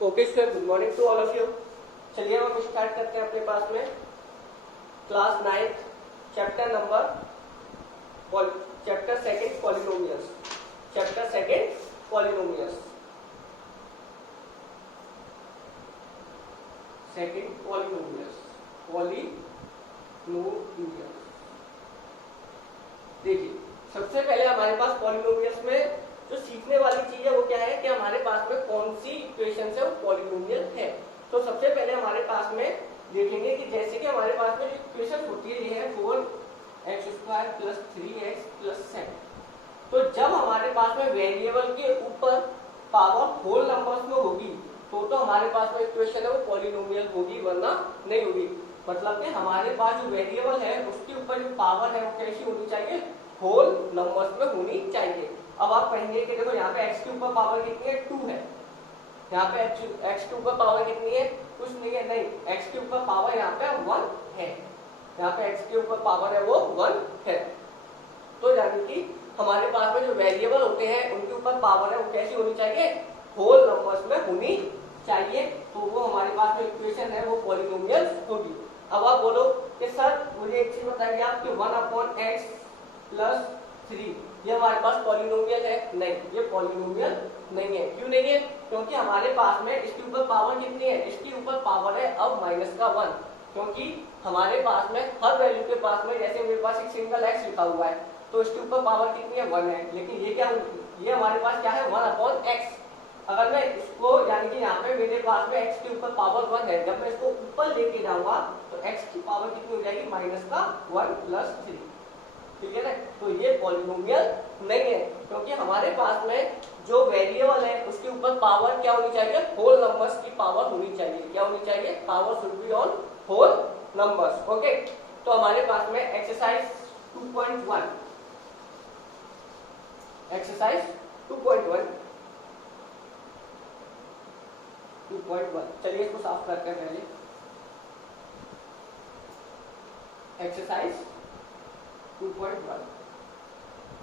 Okay sir, good morning to all of you. चलिए हम start करते हैं अपने पास में class 9 chapter number chapter second polynomials. Chapter second polynomials. Second polynomials. Polynomials देखिए, सबसे पहले हमारे पास पॉलिनोमियल्स में जो सीखने वाली चीज है वो क्या है कि हमारे पास में कौन सी इक्वेशन है वो पॉलिनोमियल है। तो सबसे पहले हमारे पास में देखेंगे कि जैसे कि हमारे पास में जो इक्वेशन होती है ये है 4x² + 3x + 7। तो जब हमारे पास में वेरिएबल के ऊपर पावर होल नंबर्स में होगी तो हमारे पास में इक्वेशन है वो पॉलिनोमियल होगी, वरना नहीं होगी। मतलब कि हमारे पास जो वेरिएबल है उसके ऊपर जो पावर है वो कैसी होनी चाहिए, होल नंबर्स में होनी चाहिए। अब आप कहेंगे कि देखो यहाँ पे x के ऊपर पावर कितनी है, 2 है। यहाँ पे x के ऊपर पावर कितनी है, कुछ नहीं है। नहीं, x के ऊपर पावर यहाँ पे 1 है। यहाँ पे x के ऊपर पावर है वो 1 है। तो यानी कि हमारे पास में जो वेरिएबल होते हैं उनके ऊपर पावर है वो कैसी होनी चाहिए, होल नंबर्स में होनी चाहिए। तो वो हमारे पास में इक्वेशन है वो पॉलिनोमियल होगी। अब आप बोलो कि सर मुझे एक चीज बताइए आप कि 1/x + 3 ये हमारे पास पॉलिनोमियल है? नहीं, ये पॉलिनोमियल नहीं है। क्यों नहीं है? क्योंकि हमारे पास में इसके ऊपर पावर कितनी है, इसके ऊपर पावर है अब -1। क्योंकि हमारे पास में हर वैल्यू के पास में, जैसे मेरे पास एक सिंगल x लिखा हुआ है तो इसके ऊपर पावर कितनी है, 1 है। लेकिन ये क्या, ये हमारे पास क्या है, 1/x। अगर मैं इसको यानी कि यहाँ पे मेरे पास में x के ऊपर पावर 1 है, जब मैं इसको ऊपर लेके जाऊंगा तो x की पावर कितनी हो जाएगी, -1 + 3। ठीक है ना? तो ये पॉलिनोमियल नहीं है, क्योंकि हमारे पास में जो वेरिएबल है उसके ऊपर पावर क्या होनी चाहिए, होल नंबर्स की पावर होनी चाहिए। क्या होनी चाहिए, power should be on whole numbers. Okay, तो हमारे पास में एक्सरसाइज 2.1 एक्सरसाइज 2.1 चलिए इसको साफ करते हैं पहले। एक्सरसाइज 2.1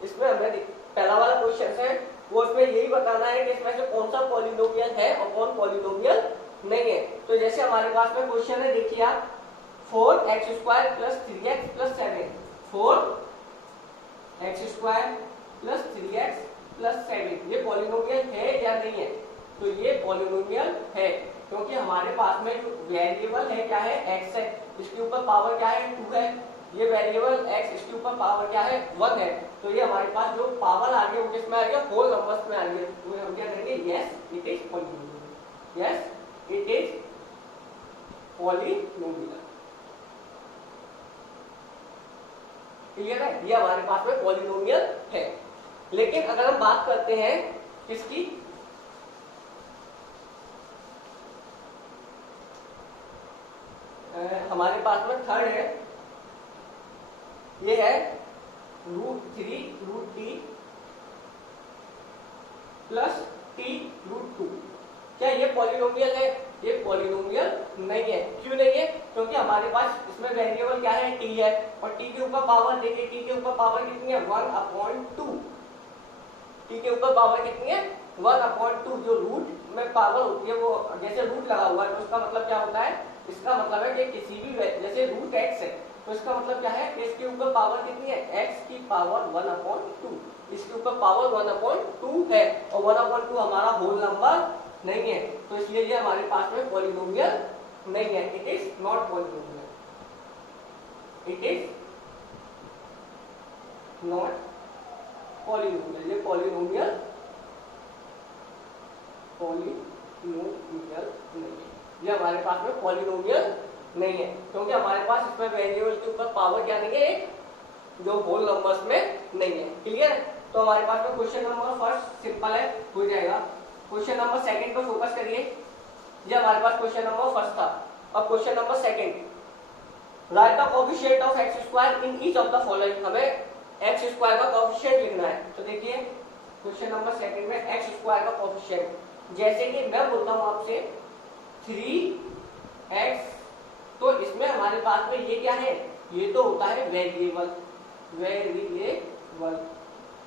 इसमें हमें पहला वाला क्वेश्चन है वो इसमें यही बताना है कि इसमें से कौन सा पॉलिनोमियल है और कौन पॉलिनोमियल नहीं है। तो जैसे हमारे पास में क्वेश्चन है, देखिए आप 4x² + 3x + 7 4x² + 3x + 7 ये पॉलिनोमियल है या नहीं है? तो ये पॉलिनोमियल है, क्योंकि हमारे पास में जो वेरिएबल है क्या है, x है। इसके ऊपर पावर क्या है, 2 है। ये वेरिएबल x, इसके ऊपर पावर क्या है, 1 है। तो ये हमारे पास जो पावर आ गई वो किसमें आ गया, होल नंबर्स में आ गई। तो हम क्या करेंगे, yes it is polynomial. Yes it is polynomial. Clear है? ये हमारे पास में पॉलिनोमियल है। लेकिन अगर हम बात करते हैं किसकी, हमारे पास में थर्ड है, ये है √3 √t + t √2। क्या ये पॉलिनोमियल है? ये पॉलिनोमियल नहीं है। क्यों नहीं है? क्योंकि हमारे पास इसमें वेरिएबल क्या है, t है, और t के ऊपर पावर देखिए, t के ऊपर पावर कितनी है, 1/2। t के ऊपर पावर कितनी है, 1/2। जो रूट में पावर होती है वो जैसे रूट लगा हुआ है तो उसका मतलब क्या होता है, इसका मतलब है कि किसी भी जैसे √x है तो इसका मतलब क्या है कि इसके ऊपर पावर कितनी है, x की पावर 1/2। इसके ऊपर पावर 1/2 है और 1/2 हमारा होल नंबर नहीं है, तो इसलिए ये हमारे पास में पॉलिनोमियल नहीं है। It is not polynomial. It is not polynomial. ये पॉलिनोमियल नहीं है। ये हमारे पास में पॉलिनोमियल नहीं है, क्योंकि हमारे पास इसमें वेरिएबल के ऊपर पावर क्या नहीं है, जो होल नंबर्स में नहीं है। क्लियर है? तो हमारे पास में क्वेश्चन नंबर फर्स्ट सिंपल है, हो जाएगा। क्वेश्चन नंबर सेकंड पर फोकस करिए। ये हमारे पास क्वेश्चन नंबर फर्स्ट था। अब question number second, right the coefficient of x² in each of the following. हमें x² का कोएफिशिएंट लिखना है। तो देखिए क्वेश्चन नंबर सेकंड में x² का कोएफिशिएंट, जैसे कि मैं बोलता हूं आपसे 3x, तो इसमें हमारे पास में ये क्या है, ये तो होता है वेरिएबल,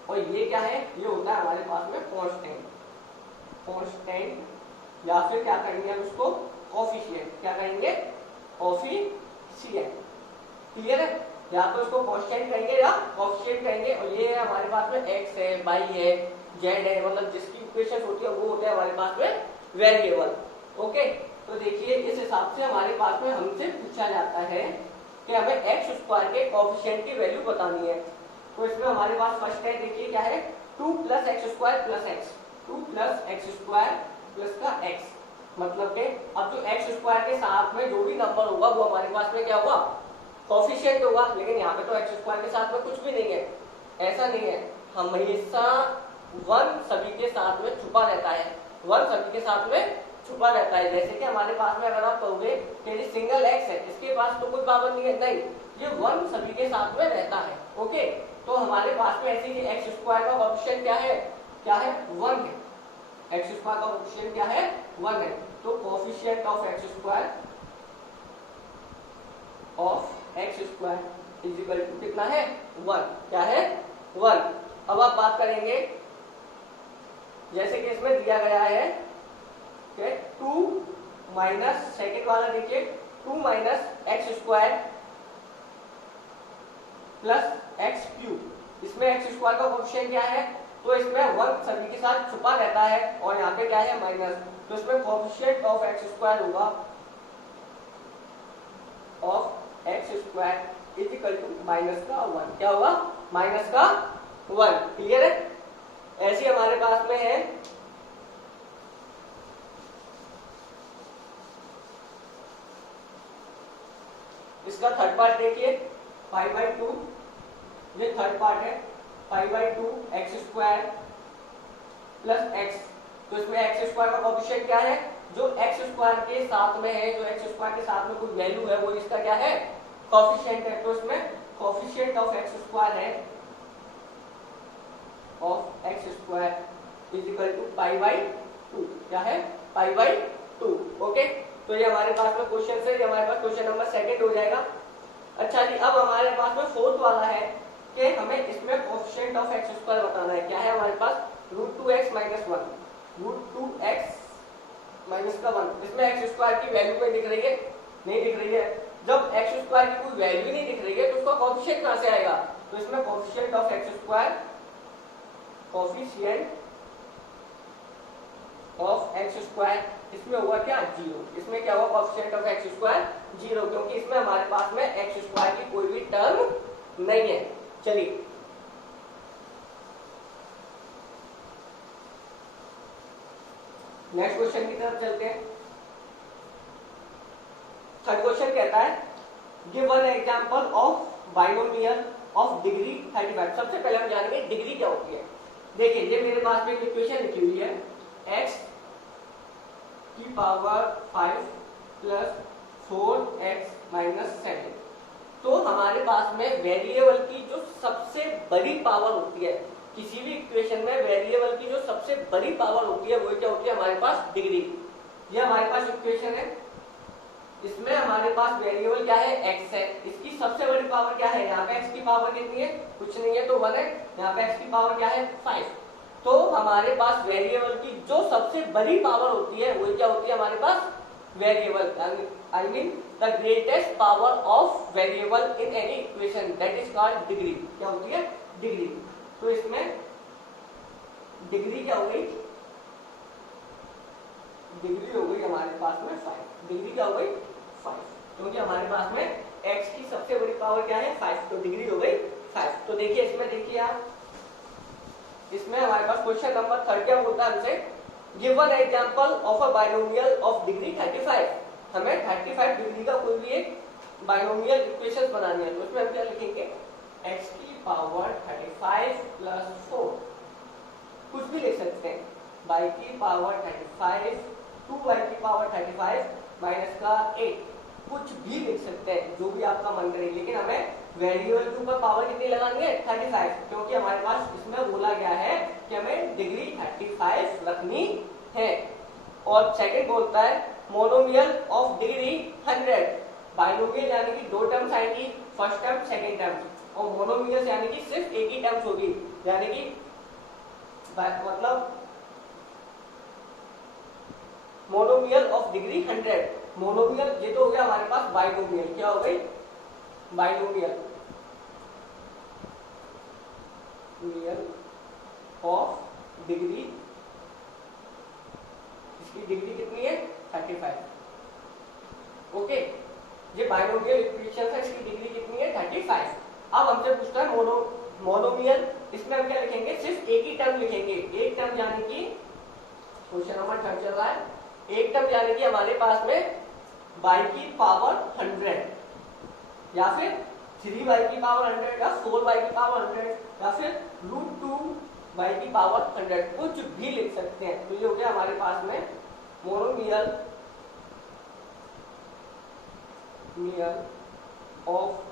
और ये क्या है, ये होता है हमारे पास में कांस्टेंट। या फिर क्या करेंगे हम उसको कोफिशिएंट, क्या करेंगे कोफिशिएंट। क्लियर है, या तो इसको कांस्टेंट कहेंगे या कोफिशिएंट कहेंगे। और ये है हमारे पास में x है, y है, z है, मतलब जिसकी इक्वेशन होती है वो होते हैं हमारे पास में वेरिएबल। ओके, तो देखिए इस हिसाब से हमारे पास में हमसे पूछा जाता है कि हमें एक्स स्क्वायर के कोफिशिएंट की वैल्यू बतानी है। तो इसमें हमारे पास फर्स्ट है, देखिए क्या है, 2 plus x square plus x, 2 plus x square plus का एक्स, मतलब कि अब जो एक्स स्क्वायर के साथ में जो भी नंबर होगा वो हमारे पास में क्या होगा, कोफिशिएंट होगा। लेकिन यहाँ पे तो एक्स स्क्वायर के साथ में कुछ भी नहीं है, ऐसा नहीं है, हमेशा 1 सभी के साथ में छुपा रहता है, 1 सभी के साथ में छुपा रहता है। जैसे कि हमारे पास में अगर आप कहोगे कि सिंगल एक्स है, इसके पास तो कोई पावर नहीं है, नहीं, ये 1 सभी के साथ में रहता है। ओके, तो हमारे पास में ऐसे ही एक्स स्क्वायर का कोफिशिएंट क्या है, 1 है। एक्स स्क्वायर का कोफिशिएंट क्या है, 1 है। तो coefficient of x square x square is equal to कितना है, 1, क्या है, 1। अब आप बात करेंगे जैसे कि इसमें दिया गया है कि 2 माइनस सेकेंड वाला, देखिए 2 minus x square plus x cube, इसमें एक्स स्क्वायर का कोफिशिएंट क्या है, तो इसमें 1 सभी के साथ छुपा रहता है और यहाँ पे क्या है, माइनस, तो इसमें कोफिशिएंट ऑफ एक्स स्क्वायर होगा of x square is equal to minus का 1, क्या होगा, माइनस का 1। क्लियर है, ऐसे हमारे पास में है। इसका थर्ड पार्ट देखिए, 5/2, ये थर्ड पार्ट है, 5/2 एक्स स्क्वायर प्लस एक्स। तो इसमें एक्स स्क्वायर का कोफिशिएंट क्या है, जो एक्स स्क्वायर के साथ में है, जो एक्स स्क्वायर के साथ में कोई वैल्यू है वो इसका क्या है, कोफिशिएंट है। तो इसमें कोफिशिएंट ऑफ एक्स स्क्वायर है of x square is equal to π/2, क्या है, π/2। ओके, तो ये हमारे पास में क्वेश्चन है, ये हमारे पास क्वेश्चन नंबर 2 हो जाएगा। अच्छा जी, अब हमारे पास में फोर्थ वाला है कि हमें इसमें कोफिशिएंट ऑफ एक्स स्क्वायर बताना है। क्या है हमारे पास, √2x - 1, √2x - 1। इसमें एक्स स्क्वायर की वैल्यू कोई दिख रही है, नहीं दिख रही है। जब एक्स स्क्वायर की कोई वैल्यू नहीं दिख रही है तो उसका कोफिशिएंट कहां से आएगा, तो इसमें coefficient of x square, coefficient of x square, इसमें हुआ क्या, 0। इसमें क्या हुआ, कोफिशिएंट ऑफ एक्स स्क्वायर 0, क्योंकि इसमें हमारे पास में एक्स स्क्वायर की कोई भी टर्म नहीं है। चलिए नेक्स्ट क्वेश्चन की तरफ चलते हैं। थर्ड क्वेश्चन कहता है give one example of binomial of degree 35। सबसे पहले हम जानेंगे डिग्री क्या होती है। देखिए ये मेरे पास में एक इक्वेशन लिखी हुई है, x की पावर 5 प्लस 4x - 7। तो हमारे पास में वेरिएबल की जो सबसे बड़ी पावर होती है, किसी भी इक्वेशन में वेरिएबल की जो सबसे बड़ी पावर होती है वो क्या होती है, हमारे पास डिग्री। ये हमारे पास इक्वेशन है, इसमें हमारे पास वेरिएबल क्या है, x है। इसकी सबसे बड़ी पावर क्या है, यहाँ पे x की पावर कितनी है, कुछ नहीं है, तो 1 है। यहाँ पे x की पावर क्या है, 5। तो हमारे पास वेरिएबल की जो सबसे बड़ी पावर होती है वो क्या होती है हमारे पास, variable, I mean the greatest power of variable in any equation, that is called degree. क्या होती है, डिग्री। तो इसमें डिग्री क्या हो गई, डिग्री हो गई हमारे पास में 5। डिग्री क्या हो गई, 5, क्योंकि हमारे पास में x की सबसे बड़ी पावर क्या है, 5, तो डिग्री हो गई 5। तो देखिए इसमें, देखिए आप, इसमें हमारे पास क्वेश्चन नंबर 3 क्या बोलता है हमसे, give one example of a binomial of degree 35। हमें 35 डिग्री का कोई भी एक बाइनोमियल इक्वेशन बनानी है। तो उसमें हम क्या लिखेंगे, x की पावर 35 प्लस 4, कुछ भी लिख सकते हैं, y की पावर 35, 2y की पावर 35 माइनस का 8, कुछ भी लिख सकते हैं, जो भी आपका मन करे। लेकिन हमें वेरिएबल के ऊपर पावर कितनी लगानी है, 35, क्योंकि हमारे पास इसमें बोला गया है कि हमें डिग्री 35 रखनी है। और सेकंड बोलता है मोनोमियल ऑफ डिग्री 100। बाइनोमियल यानी कि 2 टर्म्स आएंगी, फर्स्ट टर्म सेकंड टर्म, और मोनोमियल यानी कि सिर्फ एक ही टर्म्स होगी, यानी कि मतलब मोनोमियल ऑफ डिग्री 100। मोनोमियल ये तो हो गया हमारे पास बाइनोमियल। क्या हो गई? बाइनोमियल ऑफ डिग्री, इसकी डिग्री कितनी है? 35। ओके, ये बाइनोमियल इक्वेशन है, इसकी डिग्री कितनी है? 35। अब हमसे पूछता है मोनोमियल, इसमें हम क्या लिखेंगे? सिर्फ एक ही टर्म लिखेंगे। एक टर्म यानी कि क्वेश्चन नंबर 10 चल रहा है, एक टर्म यानी कि हमारे पास में बाई की पावर 100 या फिर 3 बाई की पावर 100 या 4 बाई की पावर 100 या फिर √2 बाई की पावर 100, कुछ भी लिख सकते हैं। तो ये हो गया हमारे पास में मोनोमियल ऑफ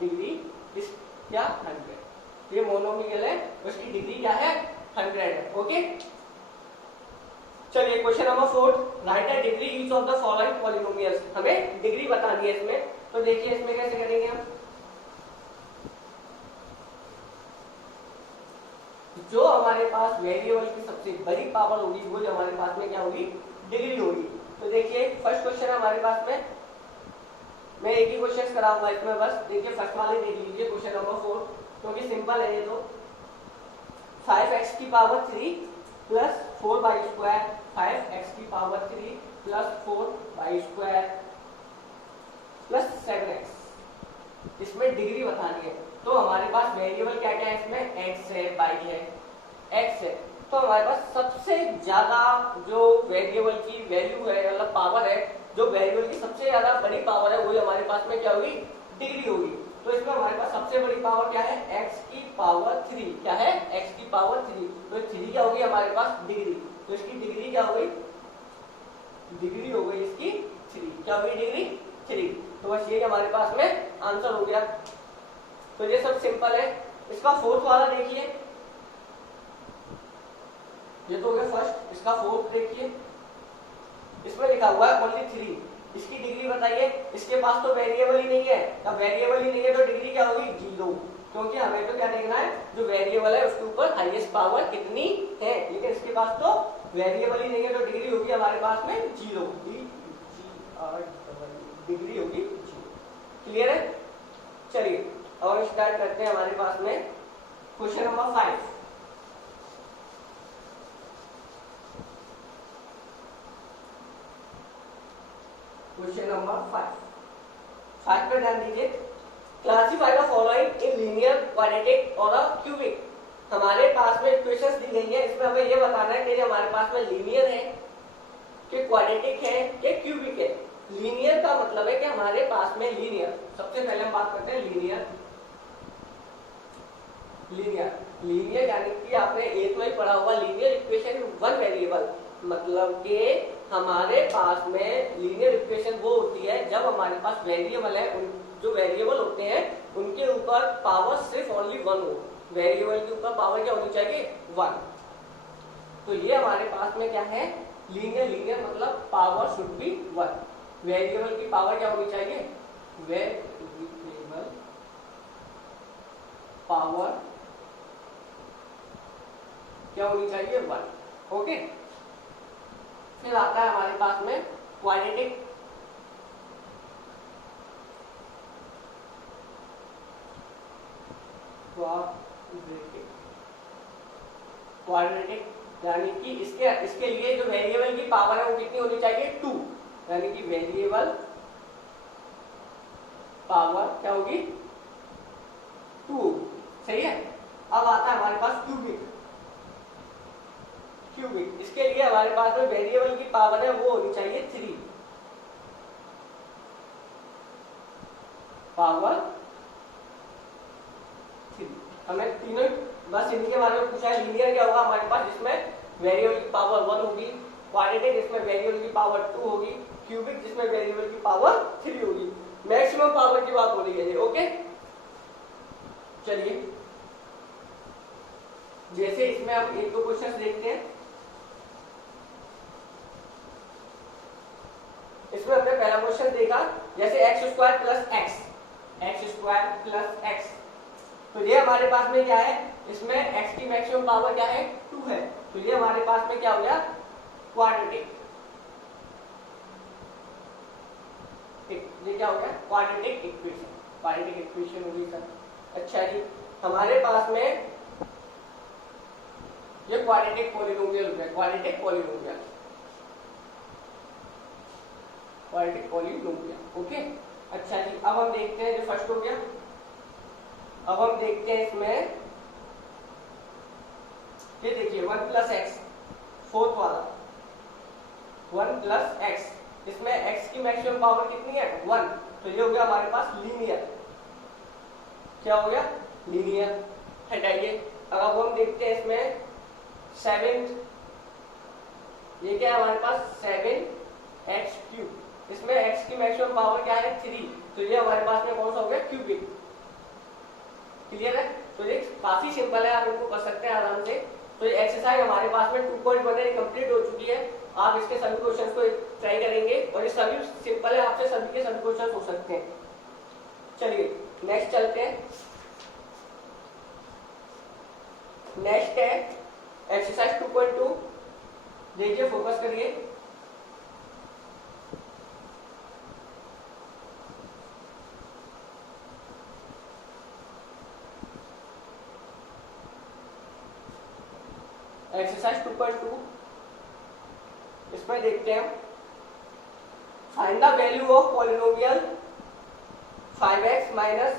डिग्री इस क्या 100। ये मोनोमियल है, उसकी डिग्री क्या है? 100 है। ओके, चलिए question number 4, right a degree each of the following polynomials. हमें डिग्री बतानी है इसमें, तो देखिए इसमें कैसे करेंगे हम। जो हमारे पास वेरिएबल की सबसे बड़ी पावर होगी वो जो हमारे पास में क्या होगी? डिग्री होगी। तो देखिए फर्स्ट क्वेश्चन है हमारे पास में, मैं एक ही क्वेश्चन कराऊंगा इसमें बस। देखिए फर्स्ट वाले देख लीजिए, क्वेश्चन नंबर 4, क्योंकि सिंपल है ये तो। 5x की पावर 3 प्लस 4/2, 5x की पावर 3 प्लस 4/2 प्लस 7x, इसमें डिग्री बतानी है। तो हमारे पास वेरिएबल क्या क्या है इसमें? x है, y है, x है। तो हमारे पास सबसे ज्यादा जो वेरिएबल की वैल्यू है, मतलब पावर है, जो वेरिएबल की सबसे ज्यादा बड़ी पावर है, वही हमारे पास में क्या होगी? डिग्री होगी। तो इसमें हमारे पास सबसे बड़ी पावर क्या है? x की पावर 3। क्या है? x की पावर 3। तो 3 क्या होगी हमारे पास? डिग्री। तो इसकी डिग्री क्या हो गई? डिग्री हो गई इसकी 3। क्या हो गई? डिग्री 3। तो बस ये हमारे पास में आंसर हो गया। तो ये सब सिंपल है। इसका फोर्थ वाला देखिए, ये तो हो गया फर्स्ट, इसका फोर्थ देखिए, इसमें लिखा हुआ है ओनली 3। इसकी डिग्री बताइए। इसके पास तो वेरिएबल ही नहीं है, अब वेरिएबल ही नहीं है तो डिग्री क्या होगी? 0, क्योंकि हमें तो क्या देखना है? जो वेरिएबल है उसके ऊपर हाईएस्ट पावर कितनी है। लेकिन इसके पास तो वेरिएबल ही नहीं है, तो डिग्री होगी हमारे पास में 0। डिग्री होगी 0। क्लियर है? चलिए और स्टार्ट करते हैं हमारे पास में क्वेश्चन नंबर 5। क्वेश्चन नंबर 5 पर ध्यान दीजिए। Classify the following in linear, quadratic और क्यूबिक। हमारे पास में इक्वेशंस दी गई है, इसमें हमें यह बताना है कि हमारे पास में लीनियर है कि क्वाड्रेटिक है कि क्यूबिक है। लीनियर का मतलब है कि हमारे पास में लीनियर, सबसे पहले हम बात करते हैं लीनियर। लीनियर यानी कि आपने एक में ही पढ़ा हुआ लीनियर इक्वेशन वन वेरिएबल, मतलब कि हमारे पास में लीनियर इक्वेशन वो होती है जब हमारे पास वेरिएबल है, जो वेरिएबल होते हैं उनके ऊपर पावर सिर्फ ओनली 1 हो। वेरिएबल के ऊपर पावर क्या होनी चाहिए? 1। तो ये हमारे पास में क्या है? लीनियर मतलब पावर शुड बी 1। वेरिएबल की पावर क्या होनी चाहिए? वेरिएबल पावर क्या होनी चाहिए? 1। ओके, फिर आता है हमारे पास में क्वाड्रेटिक। क्वाड्रेटिक यानी कि इसके लिए जो वेरिएबल की पावर है वो कितनी होनी चाहिए? 2। यानी कि वेरिएबल पावर क्या होगी? 2। सही है। अब आता है हमारे पास क्यूबिक। इसके लिए हमारे पास में वेरिएबल की पावर है वो होनी चाहिए 3। पावर 3। हमें तीनों बस इनके बारे में पूछा है। लीनियर क्या होगा हमारे पास? जिसमें वेरिएबल की पावर 1 होगी, क्वाड्रेटिक जिसमें वेरिएबल की पावर 2 होगी, क्यूबिक जिसमें वेरिएबल की पावर 3 होगी। मैक्सिमम पावर की बात हो रही है ये। ओके, चलिए जैसे इसमें हम एक दो क्वेश्चन देखते हैं। इसमें हमने पहला क्वेश्चन देखा, जैसे x² प्लस x, तो ये हमारे पास में क्या है? इसमें x की मैक्सिमम पावर क्या है? 2 है, तो ये हमारे पास में क्या हो गया, क्वाड्रेटिक। ये क्या हो गया, क्वाड्रेटिक इक्वेशन, क्वाड्रेटिक इक्वेशन होगी सर। अच्छा जी, हमारे पास में ये क्वाड्रेटिक पॉलिनोमियल हो गया, quadratic polynomial, quadratic polynomial. Okay, अच्छा जी, अब हम देखते हैं, जो फर्स्ट हो गया। अब हम देखते हैं इसमें, ये देखिए 1 प्लस एक्स, फोर्थ वाला 1 प्लस एक्स, इसमें x की मैक्सिमम पावर कितनी है, 1, तो ये हो गया हमारे पास लीनियर। क्या हो गया, लीनियर। हटाइए। अब हम देखते हैं इसमें 7, ये क्या है हमारे पास 7x3, इसमें x की मैक्सिमम पावर क्या है 3, तो ये हमारे पास में कौन सा हो गया, क्यूबिक। क्लियर है, तो ये काफी सिंपल है, आप इनको कर सकते हैं आराम से। तो ये एक्सरसाइज हमारे पास में 2.1 कंप्लीट हो चुकी है। आप इसके सभी क्वेश्चंस को ट्राई करेंगे और ये सभी सिंपल है, आपसे सभी के सभी क्वेश्चंस हो सकते हैं। चलिए नेक्स्ट चलते हैं। नेक्स्ट है एक्सरसाइज 2.2, देखिए फोकस करिए। एक्सरसाइज 2.2, इसमें देखते हैं, find the value of polynomial 5x minus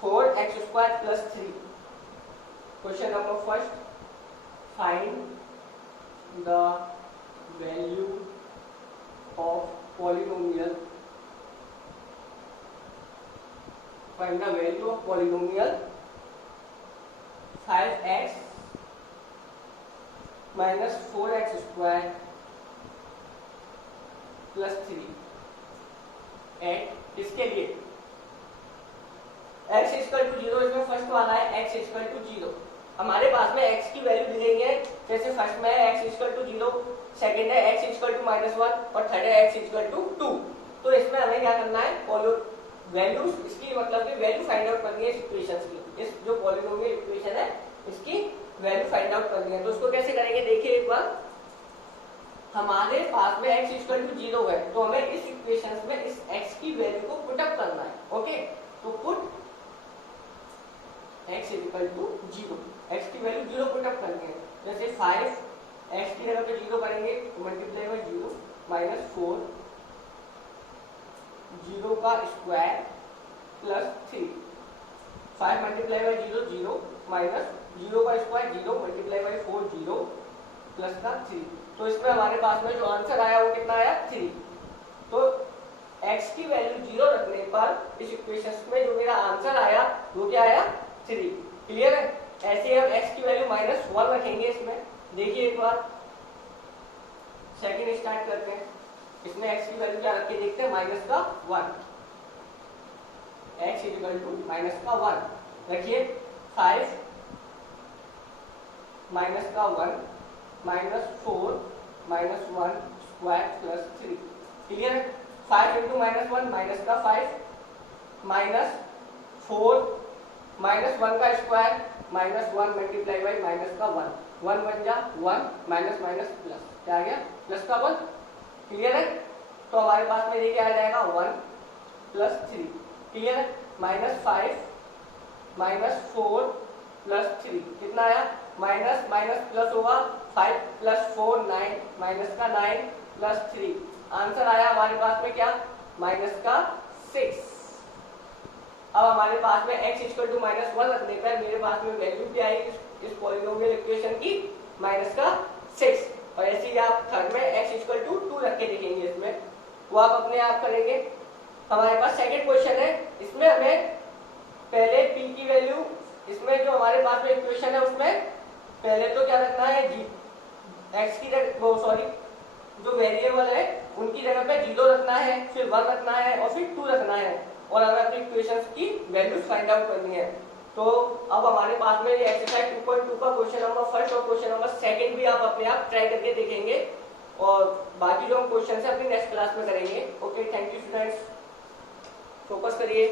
4x square plus 3। Question number first, find the value of polynomial, find the value of polynomial 5x minus 4x square plus 3 at, इसके लिए x equal to 0, इसमें first वाला है x equal to 0। हमारे पास में x की value दी गई है, जैसे फर्स्ट में है x इक्वल टू 0, सेकंड है x इक्वल टू -1 और थर्ड है x इक्वल टू 2। तो इसमें हमें क्या करना है, वैल्यूज, इसकी मतलब कि वैल्यू फाइंड आउट करनी है इस इक्वेशन की, इस जो पॉलिनोमियल इक्वेशन है इसकी वैल्यू फाइंड आउट करनी है। तो उसको कैसे करेंगे, देखिए एक बार, हमारे पास में x इक्वल टू 0 है, तो हमें इस इक्वेशन में इस x की वैल्यू को पुट अप करना है। ओके, तो put x equal to 0, x की वैल्यू 0 पुट अप करनी है। जैसे 5 x की जगह पे 0 करेंगे तो मल्टीप्लाई बाय 0 माइनस 4 0 का square plus 3, 5 multiply by 0 0 minus 0 का स्क्वायर 0 मल्टीप्लाई बाय 4 0 प्लस का 3। तो इसमें हमारे पास में जो आंसर आया वो कितना आया, 3। तो x की वैल्यू 0 रखने पर इस इक्वेशन में जो मेरा आंसर आया वो क्या आया, 3। क्लियर है। ऐसे हम x की वैल्यू -1 रखेंगे इसमें। देखिए एक बार सेकंड स्टार्ट करते हैं। इसमें x की वैल्यू क्या रख के देखते हैं, -1, x इक्वल टू -1 रखिए। 5 -1 -4 -1 स्क्वायर प्लस 3। क्लियर है। 5 इंटू -1 -5 -4 -1 का स्क्वायर -1 मल्टीप्लाई बाई -1, 1 बन जा 1 माइनस माइनस प्लस, क्या आ गया, प्लस का 1। क्लियर है। तो हमारे पास में ये क्या आ जाएगा, 1 प्लस 3। क्लियर है। -5 -4 प्लस 3 कितना आया, माइनस माइनस प्लस होगा, 5 प्लस 4 9 माइनस का 9 प्लस 3। आंसर आया हमारे पास में क्या, माइनस का 6। अब हमारे पास में x इक्वल टू -1 रखने पर मेरे पास में वैल्यू क्या आएगी इस पॉलिनोमियल इक्वेशन की, माइनस का 6। और ऐसे ही आप थर्ड में x इक्वल टू 2 रख के देखेंगे, इसमें वो आप अपने आप करेंगे। हमारे पास सेकंड क्वेश्चन है, इसमें हमें पहले p की वैल्यू, इसमें जो हमारे पास में इक्वेशन है उसमें पहले तो क्या रखना है, x की जगह, सॉरी जो वेरिएबल है उनकी जगह पे 0 रखना है, फिर 1 रखना है और फिर 2 रखना है, और हमें अपनी इक्वेशंस की वैल्यूज फाइंड आउट करनी है। तो अब हमारे पास में एक्सरसाइज 2.2 का क्वेश्चन नंबर फर्स्ट और क्वेश्चन नंबर सेकंड भी आप अपने आप ट्राई करके देखेंगे, और बाकी जो हम क्वेश्चन है अपनी नेक्स्ट क्लास में करेंगे। Okay, thank you students, focus करिए।